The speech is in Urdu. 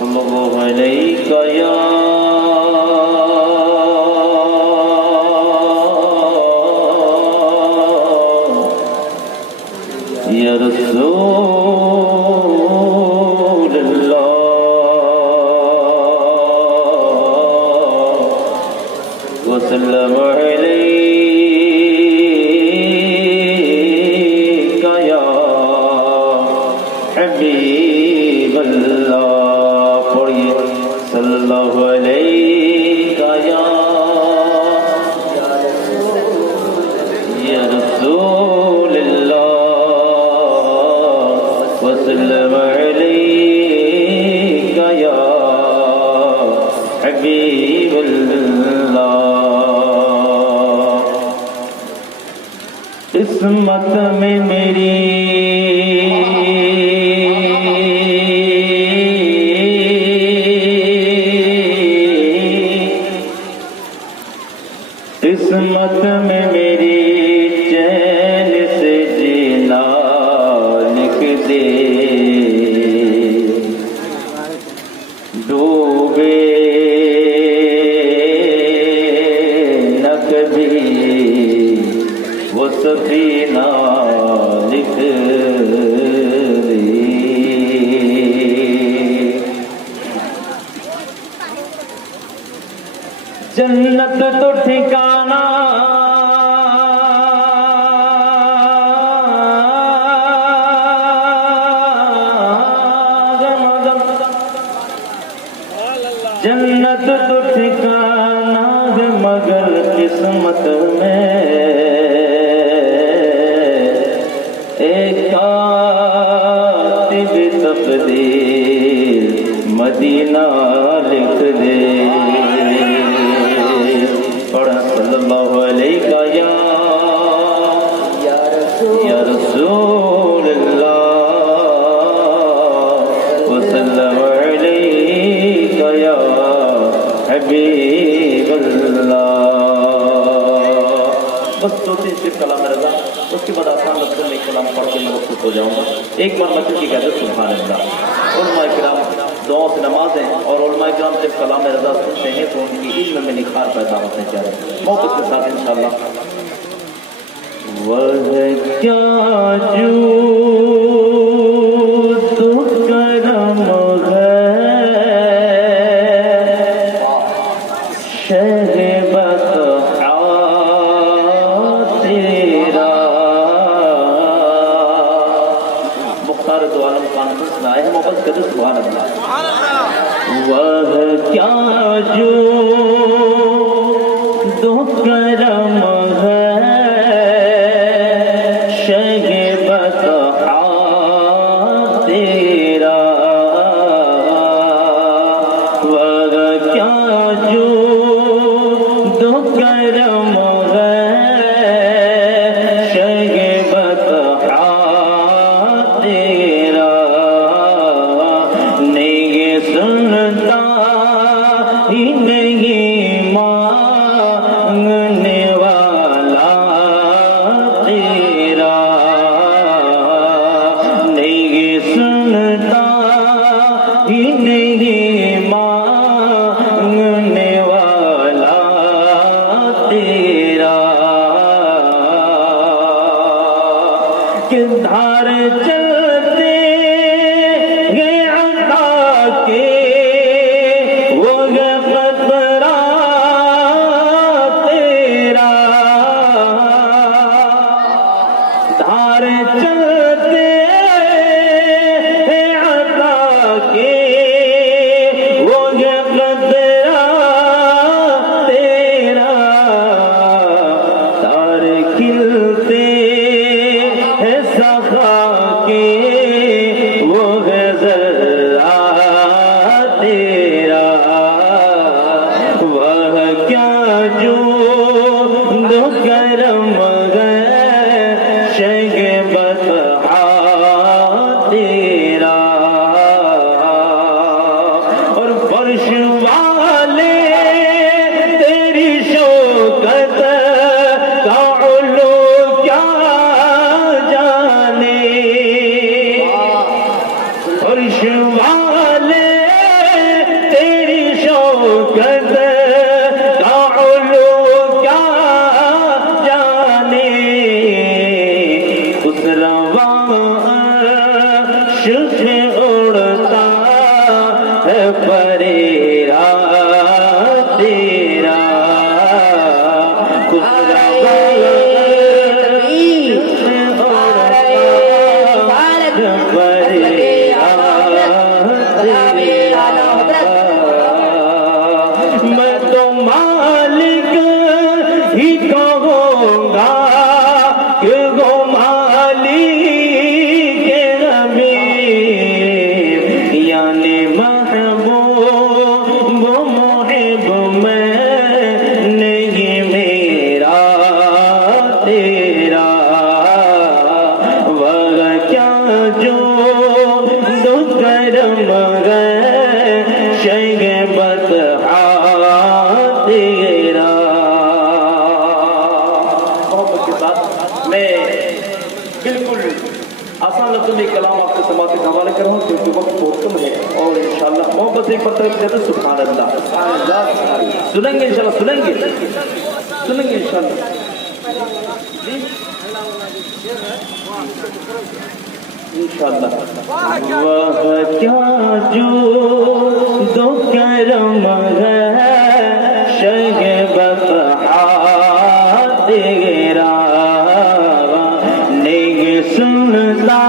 صلى الله عليك يا رسول الله وسلم عليك يا حبيب الله صلى الله عليك يا رسول الله وسلم عليك يا حبيب الله قسمت میں میری قسمت میں میری چین سے جینا لکھ دے ڈوبے نہ کبھی وہ سفینہ لکھ دے جنت تو ٹھکانا جنت تو ٹھکانا ہے مگر قسمت میں ایک کاتب تقدیر مدینہ لکھ دے پڑھا صلی اللہ علیہ یا رسول اللہ وسلم علیہ یا حبیب اللہ. بس دو تین صرف کلام رضا، اس کے بعد آسان لفظوں میں کلام پڑھ کے میں رخصت ہو جاؤں گا. ایک بار مسجد کی کہتے سبحان اللہ. علماء کرام دعاؤں سے نمازیں اور علماء کرام صرف کلام رضا سنتے ہیں تو ان کی علم میں نکھار پیدا ہوتے ہیں. محبت کے ساتھ انشاءاللہ. وہ کیا جو تو کرم ہے شہر بطحا تیرا. مختار دو عالم کانفرنس میں آئے ہیں محبت کرتے سبحان اللہ. وہ کیا جو دو کرم ہے شہر بطحا تیرا. وہ کیا جو دو کرم ہے شہر بطحا تیرا. نہیں سنتا ہی نہیں مانگنے والا تیرا. نہیں سنتا ہی نہیں مانگنے والا تیرا. کہ دھار چلتے ہیں عطا کے وہ قطرہ تیرا. دھار چلتے ہیں عطا کے فریرا تیرا میں تو مالک ہی کہوں گا کہ وہ مالک نبی یعنی محبوب محب میں نہیں میرا تیرا وہ کیا جو دو کرم گئے شہ بطحا تیرا. محبت کے ساتھ میں بالکل آسان لفظوں میں کلام آپ کے سماعت کے حوالے کروں کیونکہ وقت بہت کم ہے اور انشاءاللہ محبت سے ایک مرتبہ کہتے ہیں سبحان اللہ. سنیں گے انشاءاللہ سنیں گے انشاءاللہ. انشاءاللہ وہ کیا جو دو کرم ہے شہ بطحا تیرا نہیں سنتا